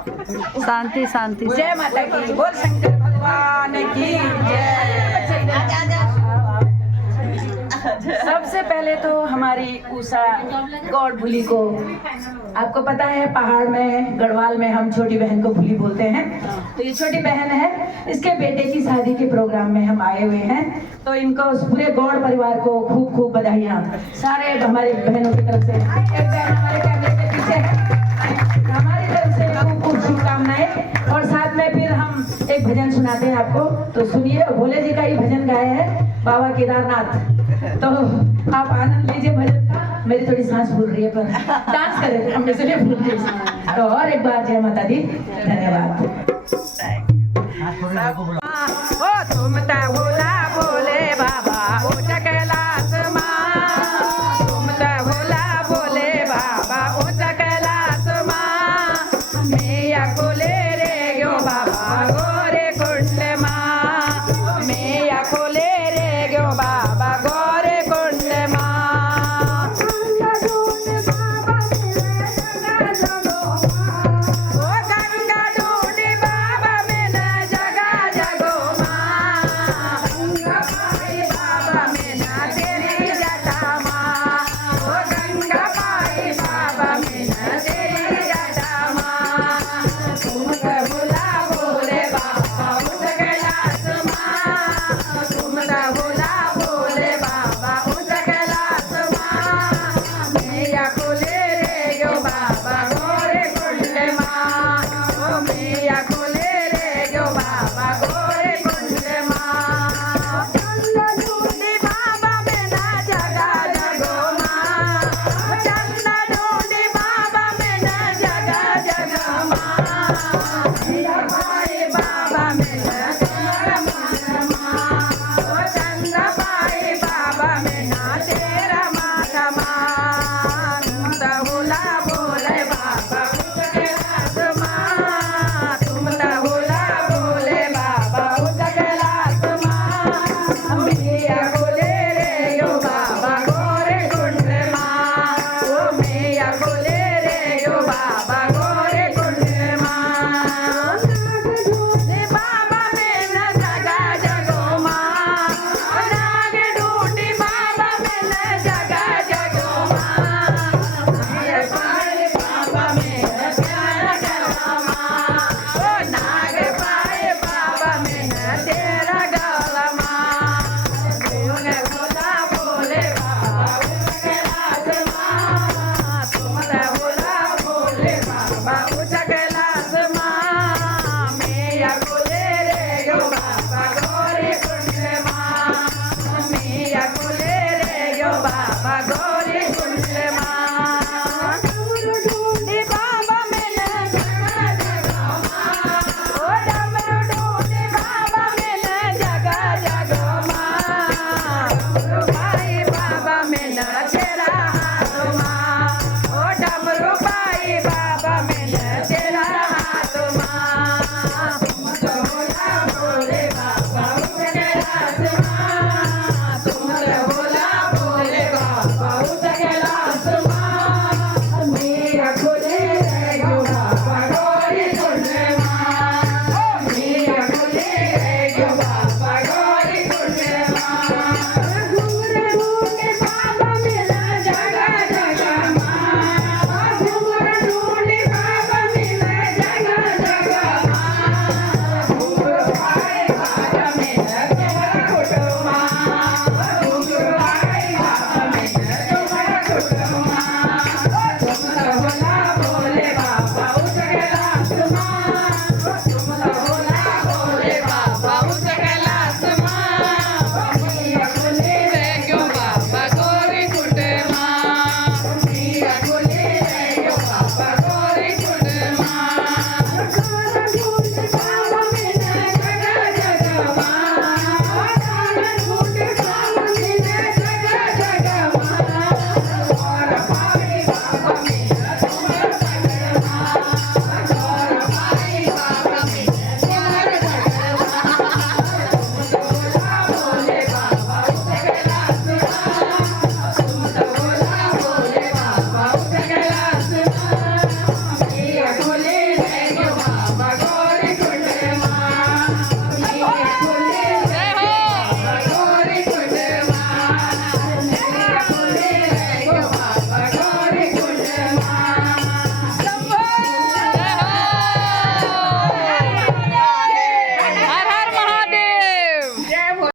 शांति शांति। जय माता की, बोल शंकर भगवान की जय। सबसे पहले तो हमारी उषा गौड़ भूली को, आपको पता है पहाड़ में गढ़वाल में हम छोटी बहन को भूली बोलते हैं, तो ये छोटी बहन है, इसके बेटे की शादी के प्रोग्राम में हम आए हुए हैं, तो इनको पूरे गौड़ परिवार को खूब खूब बधाइयाँ सारे हमारी बहनों की तरफ से। एक बहन हमारे कैमरे के पीछे है, हमारी तरफ से खूब खूब शुभकामनाएं। और साथ में फिर हम एक भजन सुनाते हैं आपको, तो सुनिए। भोले जी का ही भजन गाया है बाबा केदारनाथ, तो आप आनंद लीजिए भजन का। मेरी थोड़ी सांस फूल रही है पर डांस कर रहे थे हम, इसलिए फूल रही। तो और एक बार जय माता दी, धन्यवाद। ओ तुम ता भोला भोले बाबा उठ कैलाश माँ, तुम ता भोला भोले बाबा उठ कैलाश माँ, मैया खोले रे गयो बाबा गोरे कुंड माँ, मैया खोले रे गयो बाबा गोरे कुंड माँ। ओ गंगा ढूंढी बाबा में न जगा जगो माँ, गंगा पाई बाबा में न तेरी जटा माँ, ओ गंगा पाई बाबा में न तेरी जटा माँ, तुम तो भोला भोले बाबा उठ कैलाश माँ, तुम तो भोला भोले बाबा उठ कैलाश माँ, मैया खोले रे गयो बाबा गोरे कुंड माँ, ओ मैया खोले रे गयो बाबा गोरे कुंड माँ। चंदा ढूंढी बाबा में ना जगा जगो माँ, चंदा ढूंढी बाबा में ना जगा जगो माँ,